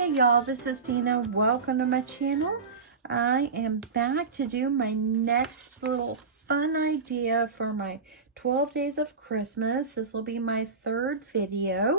Hey y'all, this is Dina. Welcome to my channel. I am back to do my next little fun idea for my 12 days of Christmas. This will be my third video.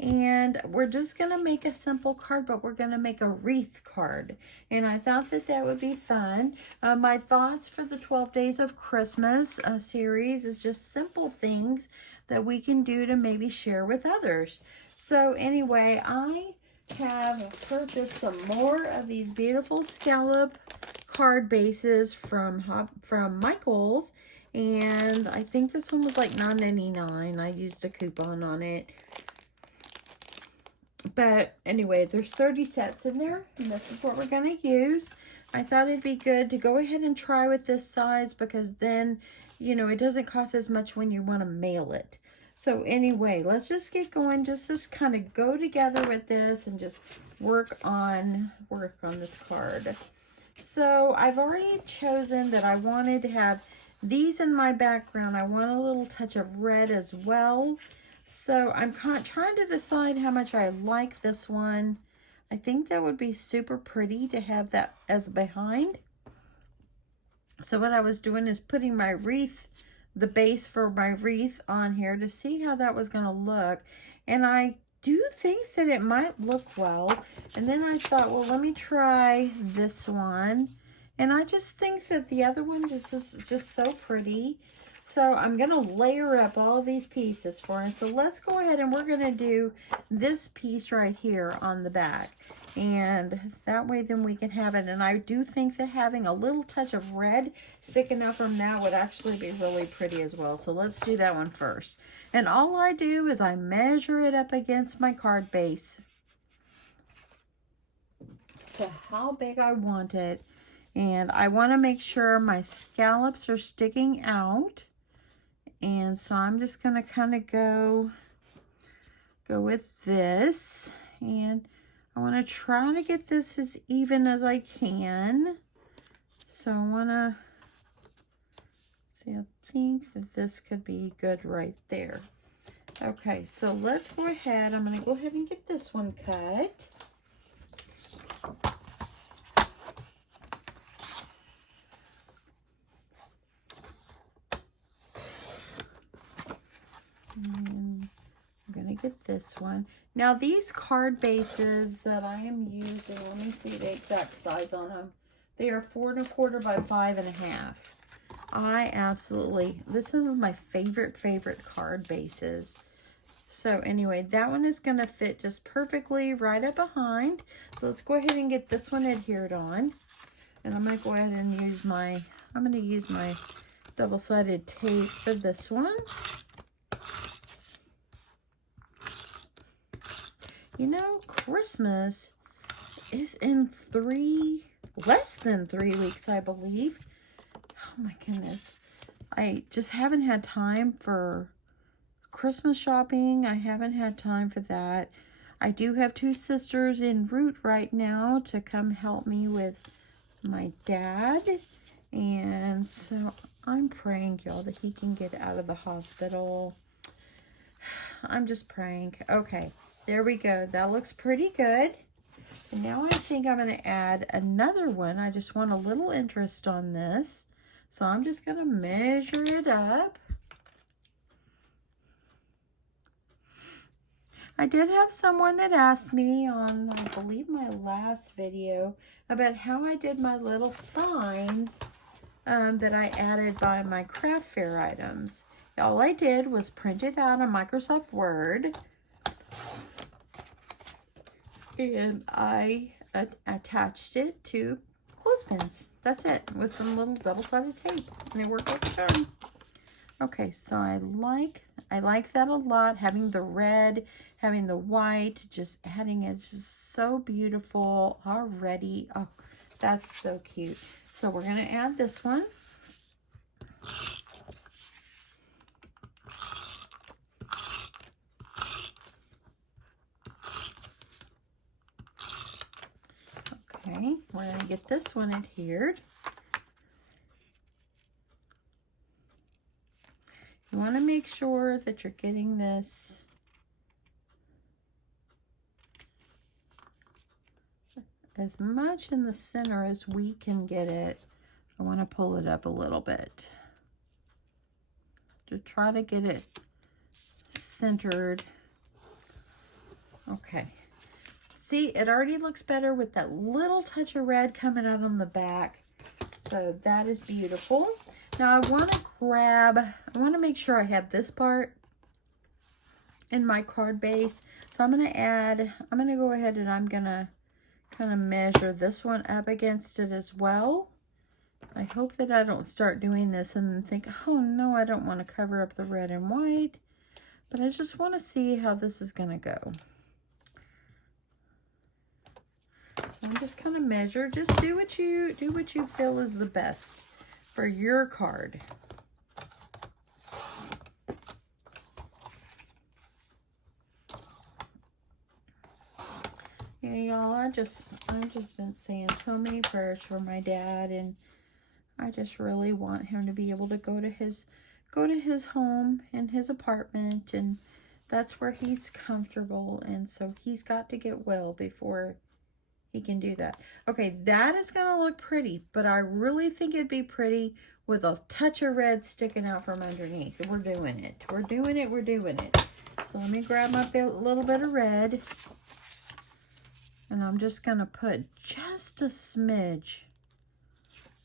And we're just going to make a simple card, but we're going to make a wreath card. And I thought that that would be fun. My thoughts for the 12 days of Christmas series is just simple things that we can do to maybe share with others. So anyway, I have purchased some more of these beautiful scallop card bases from Michael's, and I think this one was like $9.99. I used a coupon on it, but anyway, there's 30 sets in there, and this is what we're going to use. I thought it'd be good to go ahead and try with this size, because then, you know, it doesn't cost as much when you want to mail it. So anyway, let's just get going. Just kind of go together with this and just work on this card. So I've already chosen that I wanted to have these in my background. I want a little touch of red as well. So I'm trying to decide how much I like this one. I think that would be super pretty to have that as a behind. So what I was doing is putting my wreath, the base for my wreath, on here to see how that was going to look. And I do think that it might look well. And then I thought, well, let me try this one. And I just think that the other one is just so pretty. So I'm going to layer up all these pieces for it. So let's go ahead and we're going to do this piece right here on the back. And that way then we can have it. And I do think that having a little touch of red sticking up from that would actually be really pretty as well. So let's do that one first. And all I do is I measure it up against my card base to how big I want it. And I want to make sure my scallops are sticking out. And so I'm just going to kind of go with this. And I want to try to get this as even as I can. So I want to see, I think that this could be good right there. Okay, so let's go ahead. I'm going to go ahead and get this one cut. And I'm going to get this one. Now these card bases that I am using, let me see the exact size on them. They are 4 1/4 by 5 1/2. I absolutely, this is my favorite card bases. So anyway, that one is going to fit just perfectly right up behind. So let's go ahead and get this one adhered on. And I'm going to go ahead and use my, double-sided tape for this one. You know, Christmas is in less than 3 weeks, I believe. Oh my goodness. I just haven't had time for Christmas shopping. I haven't had time for that. I do have 2 sisters en route right now to come help me with my dad. And so I'm praying, y'all, that he can get out of the hospital. I'm just praying. Okay. There we go. That looks pretty good. And now I think I'm going to add another one. I just want a little interest on this. So I'm just going to measure it up. I did have someone that asked me on, I believe, my last video about how I did my little signs that I added by my craft fair items. All I did was print it out on Microsoft Word. And I attached it to clothespins. That's it, with some little double-sided tape, and it worked like a charm. Okay, so I like that a lot. Having the red, having the white, just adding it, just so beautiful already. Oh, that's so cute. So we're gonna add this one. Okay, we're going to get this one adhered. You want to make sure that you're getting this as much in the center as we can get it. I want to pull it up a little bit to try to get it centered. Okay. See, it already looks better with that little touch of red coming out on the back. So that is beautiful. Now I want to make sure I have this part in my card base. So I'm going to go ahead and I'm going to kind of measure this one up against it as well. I hope that I don't start doing this and think, oh no, I don't want to cover up the red and white. But I just want to see how this is going to go. I'm just kind of measure. Just do what you feel is the best for your card. Yeah, y'all, I've just been saying so many prayers for my dad, and I just really want him to be able to go to his home and his apartment, and that's where he's comfortable, and so he's got to get well before he can do that. Okay, that is gonna look pretty, but I really think it'd be pretty with a touch of red sticking out from underneath. We're doing it. We're doing it. We're doing it. So let me grab my little bit of red. And I'm just going to put just a smidge.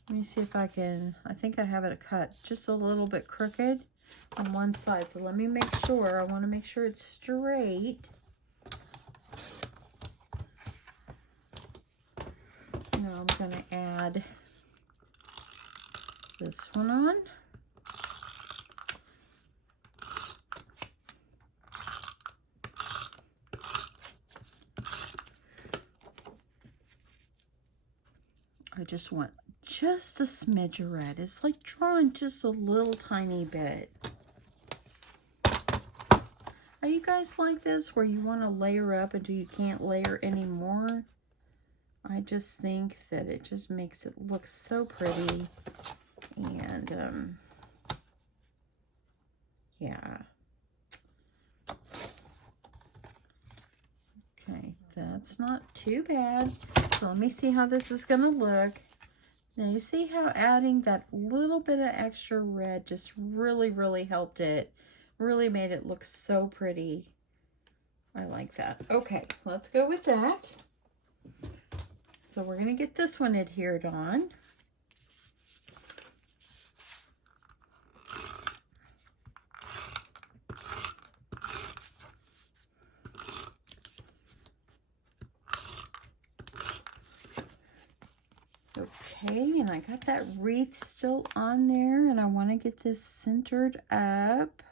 Let me see if I can. I think I have it cut just a little bit crooked on one side. So let me make sure. I want to make sure it's straight. Now I'm going to add this one on. I just want just a smidge of red. It's like drawing just a little tiny bit. Are you guys like this where you want to layer up until you can't layer anymore? I just think that it just makes it look so pretty. And yeah. Okay, that's not too bad. So let me see how this is going to look. Now you see how adding that little bit of extra red just really, really helped it. Really made it look so pretty. I like that. Okay, let's go with that. So we're going to get this one adhered on. Okay, and I got that wreath still on there, and I want to get this centered up.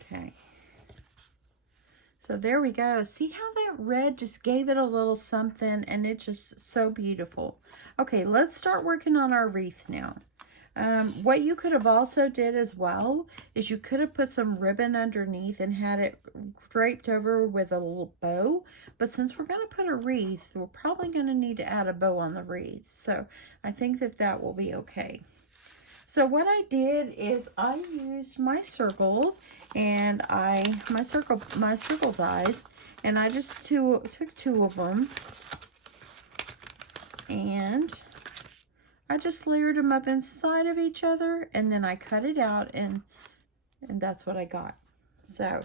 Okay. So there we go. See how that red just gave it a little something, and it's just so beautiful. Okay, let's start working on our wreath now. What you could have also did as well is you could have put some ribbon underneath and had it draped over with a little bow. But since we're going to put a wreath, we're probably going to need to add a bow on the wreath. So I think that that will be okay. So what I did is I used my circles and my circle dies, and I just took two of them and I just layered them up inside of each other, and then I cut it out, and that's what I got. So,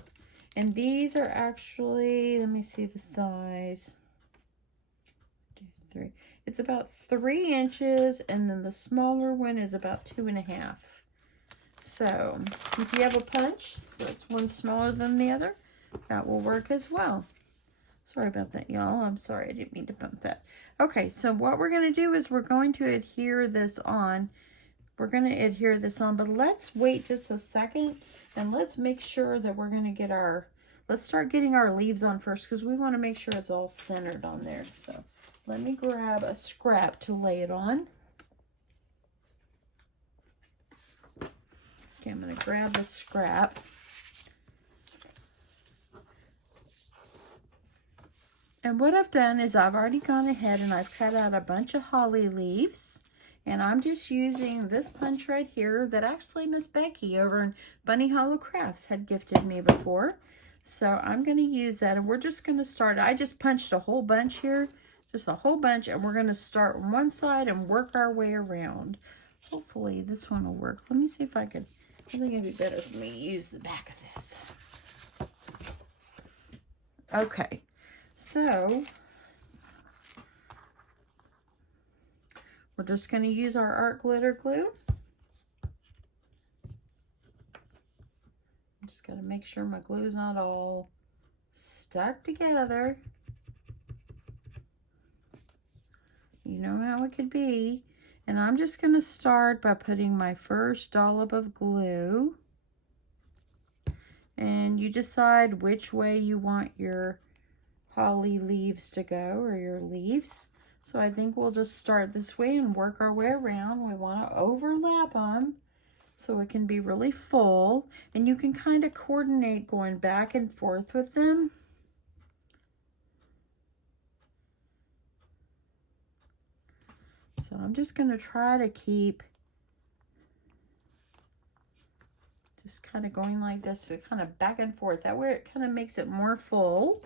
and these are actually, let me see the size. 2, 3. It's about 3 inches, and then the smaller one is about 2.5. So, if you have a punch that's one smaller than the other, that will work as well. Sorry about that, y'all. I'm sorry, I didn't mean to bump that. Okay, so what we're going to do is we're going to adhere this on. We're going to adhere this on, but let's wait just a second, and let's make sure that we're going to get our, let's start getting our leaves on first, because we want to make sure it's all centered on there. So let me grab a scrap to lay it on. Okay, I'm going to grab the scrap. And what I've done is I've already gone ahead and I've cut out a bunch of holly leaves, And I'm just using this punch right here that actually Miss Becky over in Bunny Hollow Crafts had gifted me before. So I'm going to use that, and we're just going to start. I just punched a whole bunch here, just a whole bunch, and we're going to start on one side and work our way around. Hopefully this one will work. Let me see if I can. I think it'd be better for me to use the back of this. Okay, so we're just going to use our art glitter glue. I'm just got to make sure my glue's not all stuck together. You know how it could be. And I'm just going to start by putting my first dollop of glue. And you decide which way you want your holly leaves to go, or your leaves. So I think we'll just start this way and work our way around. We want to overlap them so it can be really full. And you can kind of coordinate going back and forth with them. So I'm just going to try to keep just kind of going like this, so kind of back and forth. That way it kind of makes it more full.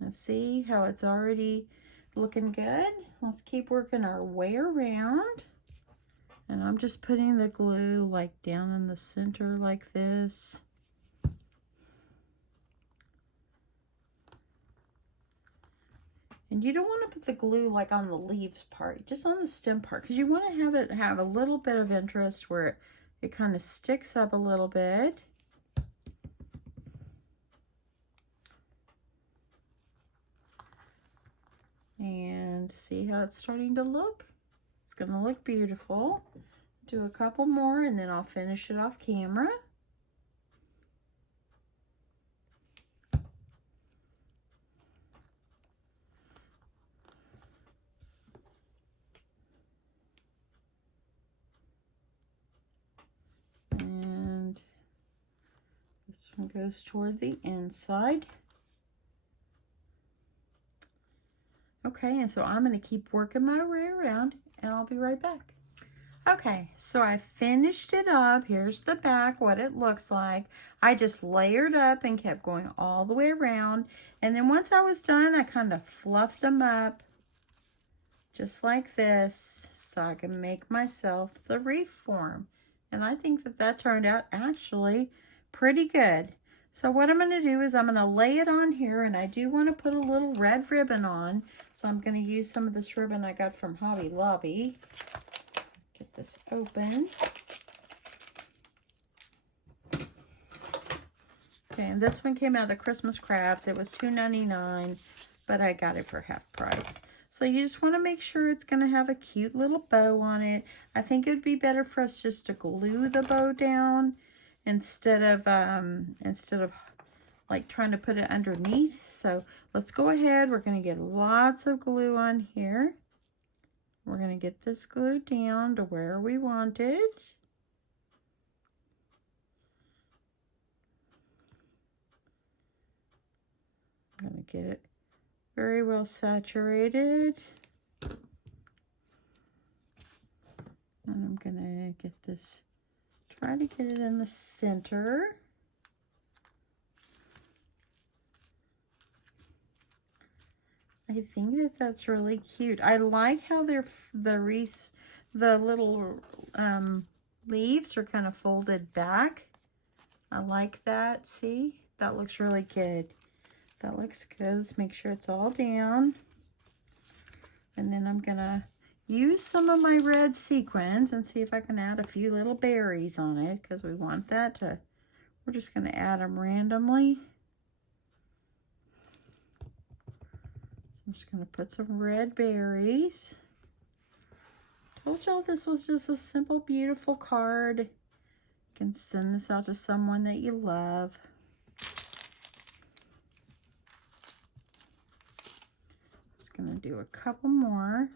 And see how it's already looking good? Let's keep working our way around. And I'm just putting the glue like down in the center like this. And you don't want to put the glue like on the leaves part, just on the stem part, because you want to have it have a little bit of interest where it kind of sticks up a little bit. And see how it's starting to look? It's going to look beautiful. Do a couple more and then I'll finish it off camera. And this one goes toward the inside. Okay, and so I'm going to keep working my way around, and I'll be right back. Okay, so I finished it up. Here's the back, what it looks like. I just layered up and kept going all the way around. And then once I was done, I kind of fluffed them up just like this so I can make myself the wreath form. And I think that that turned out actually pretty good. So what I'm going to do is I'm going to lay it on here, and I do want to put a little red ribbon on. So I'm going to use some of this ribbon I got from Hobby Lobby. Get this open. Okay, and this one came out of the Christmas crafts. It was $2.99, but I got it for half price. So you just want to make sure it's going to have a cute little bow on it. I think it would be better for us just to glue the bow down instead of like trying to put it underneath. So let's go ahead. We're going to get lots of glue on here. We're going to get this glue down to where we want it. I'm going to get it very well saturated. And I'm going to get this, try to get it in the center. I think that that's really cute. I like how the wreaths, the little leaves are kind of folded back. I like that. See? That looks really good. That looks good. Let's make sure it's all down. And then I'm going to use some of my red sequins and see if I can add a few little berries on it, because we want that to, we're just going to add them randomly. I'm just going to put some red berries. Told y'all this was just a simple, beautiful card. You can send this out to someone that you love. Just going to do a couple more.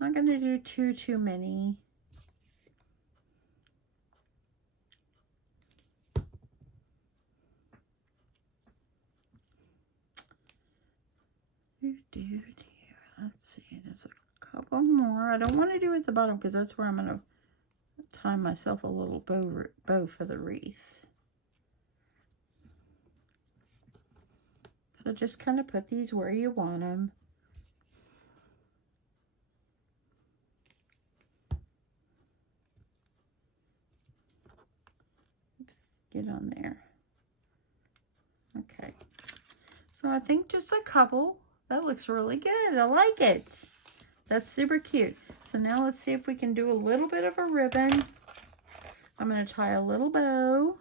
I'm not going to do too many. Let's see, there's a couple more. I don't want to do it at the bottom because that's where I'm going to tie myself a little bow for the wreath. So just kind of put these where you want them. Oops, get on there. Okay. So I think just a couple. That looks really good. I like it. That's super cute. So now let's see if we can do a little bit of a ribbon. I'm going to tie a little bow.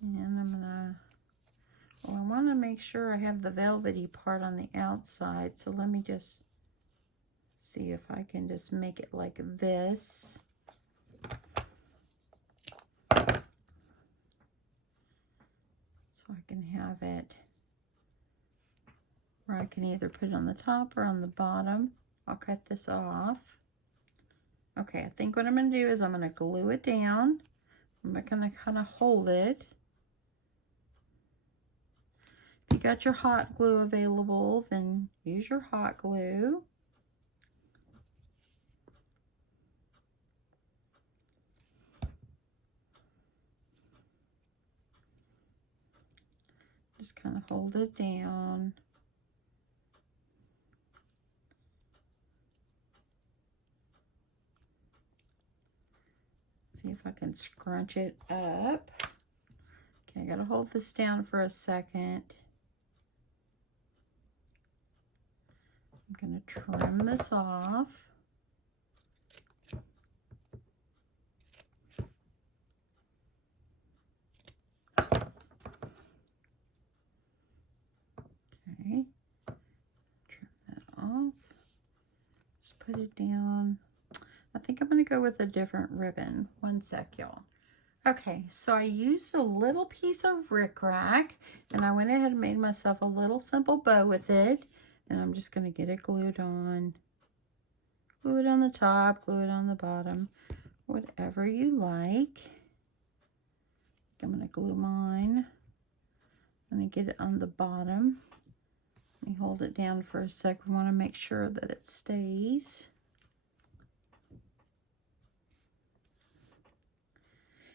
And I'm going to, well, I want to make sure I have the velvety part on the outside. So let me just see if I can just make it like this. So I can have it where I can either put it on the top or on the bottom. I'll cut this off. Okay, I think what I'm going to do is I'm going to glue it down. I'm going to kind of hold it. If you got your hot glue available, then use your hot glue. Just kind of hold it down. See if I can scrunch it up. Okay, I gotta hold this down for a second. I'm gonna trim this off. Okay, trim that off. Just put it down. I think I'm going to go with a different ribbon. One sec, y'all. Okay, so I used a little piece of rickrack, and I went ahead and made myself a little simple bow with it. And I'm just going to get it glued on. Glue it on the top, glue it on the bottom, whatever you like. I'm going to glue mine. I'm going to get it on the bottom. Let me hold it down for a sec. We want to make sure that it stays.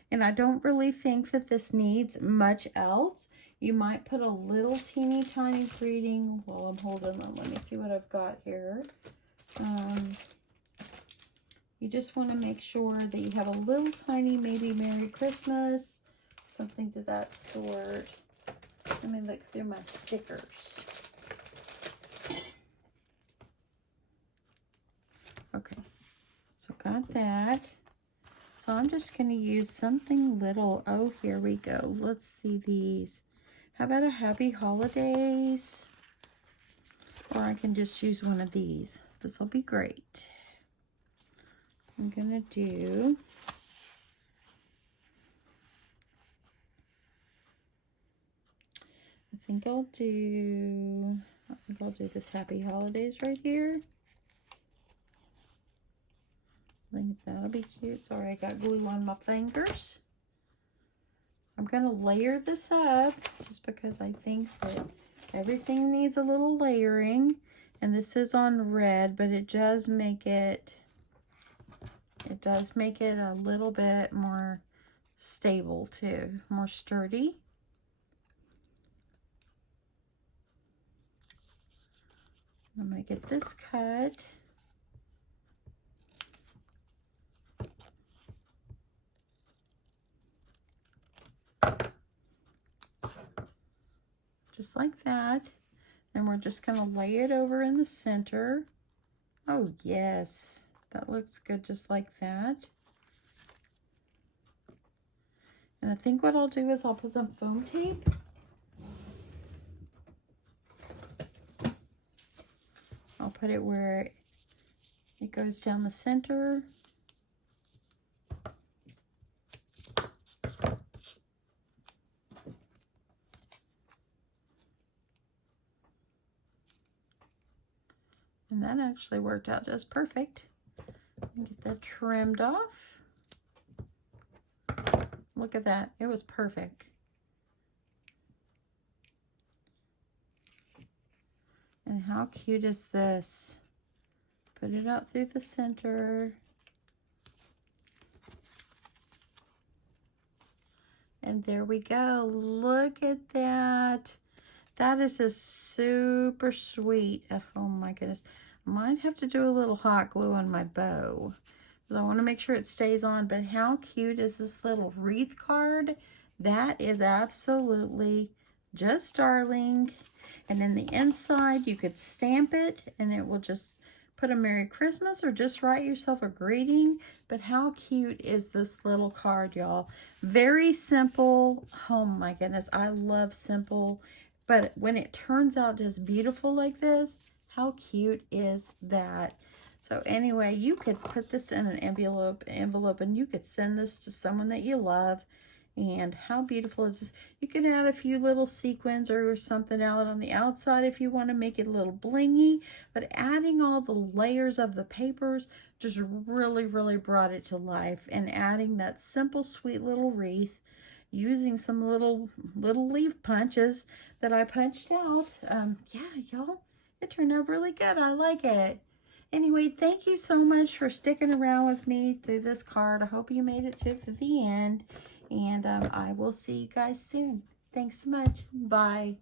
And I don't really think that this needs much else. You might put a little teeny tiny greeting while I'm holding them. Let me see what I've got here. You just want to make sure that you have a little tiny, maybe Merry Christmas, something to that sort. Let me look through my stickers. Okay, so got that. So I'm just going to use something little. Oh, here we go. Let's see these. How about a Happy Holidays? Or I can just use one of these. This will be great. I'm going to do... I think I'll do this Happy Holidays right here. I think that'll be cute. Sorry, I got glue on my fingers. I'm going to layer this up just because I think that everything needs a little layering. And this is on red, but it does make it a little bit more stable too, more sturdy. I'm going to get this cut. Just like that. And we're just going to lay it over in the center. Oh, yes. That looks good just like that. And I think what I'll do is I'll put some foam tape. I'll put it where it goes down the center. And that actually worked out just perfect. Get that trimmed off. Look at that. It was perfect. And how cute is this? Put it out through the center. And there we go. Look at that. That is just super sweet. Oh my goodness. I might have to do a little hot glue on my bow, because I want to make sure it stays on. But how cute is this little wreath card? That is absolutely just darling. And in the inside, you could stamp it and it will just put a Merry Christmas or just write yourself a greeting. But how cute is this little card, y'all? Very simple. Oh my goodness, I love simple. But when it turns out just beautiful like this, how cute is that? So anyway, you could put this in an envelope and you could send this to someone that you love. And how beautiful is this? You can add a few little sequins or something out on the outside if you want to make it a little blingy. But adding all the layers of the papers just really, really brought it to life. And adding that simple, sweet little wreath, using some little leaf punches that I punched out. Yeah, y'all, it turned out really good. I like it. Anyway, thank you so much for sticking around with me through this card. I hope you made it to the end. And I will see you guys soon. Thanks so much. Bye.